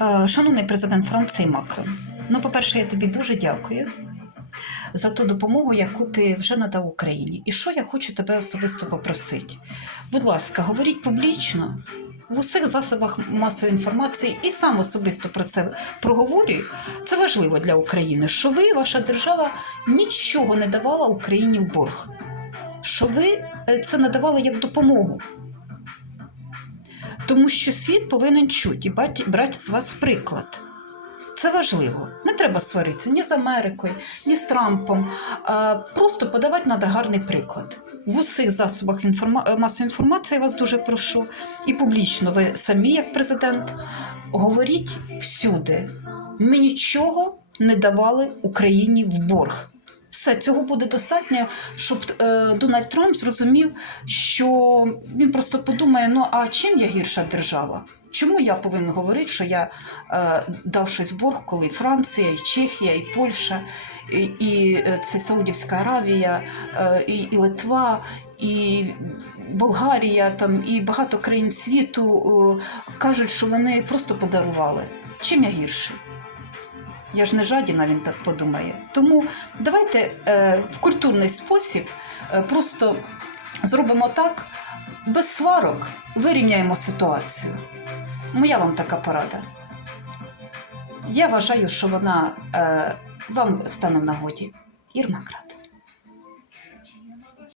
Е, Шановний президент Франції Макрон, ну, по-перше, я тобі дуже дякую за ту допомогу, яку ти вже надав Україні. І що я хочу тебе особисто попросити? Будь ласка, говоріть публічно в усіх засобах масової інформації і сам особисто про це проговорюю. Це важливо для України, що ви, ваша держава, нічого не давала Україні в борг. Що ви е, це надавали як допомогу. Тому що світ повинен чути і брати з вас приклад. Це важливо. Не треба сваритися ні з Америкою, ні з Трампом. А просто подавати треба гарний приклад. В усіх засобах інформа... масової інформації я вас дуже прошу. І публічно ви самі, як президент, говоріть всюди. Ми нічого не давали Україні в борг. Все, цього буде достатньо, щоб е, Дональд Трамп зрозумів, що він просто подумає: ну а чим я гірша держава? Чому я повинен говорити, що я е, дав щось борг, коли Франція, і Чехія, і Польща, і, і е, це Саудівська Аравія, е, і, і Литва, і Болгарія, там, і багато країн світу е, кажуть, що вони просто подарували. Чим я гірший? Я ж не жадіна, він так подумає. Тому давайте е, в культурний спосіб е, просто зробимо так, без сварок вирівняємо ситуацію. Моя вам така порада. Я вважаю, що вона е, вам стане в нагоді. Ірма Крат.